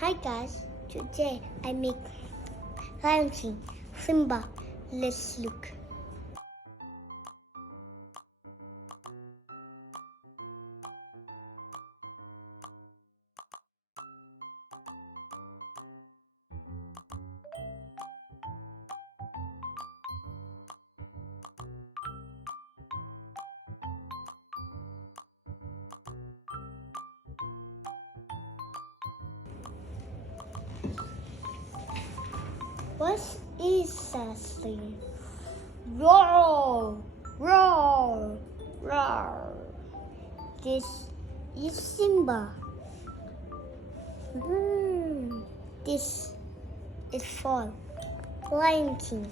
Hi guys, today I make Lion King, SIMBA. Let's look. What is that thing? Roar, roar, roar. This is SIMBA. This is for Lion King.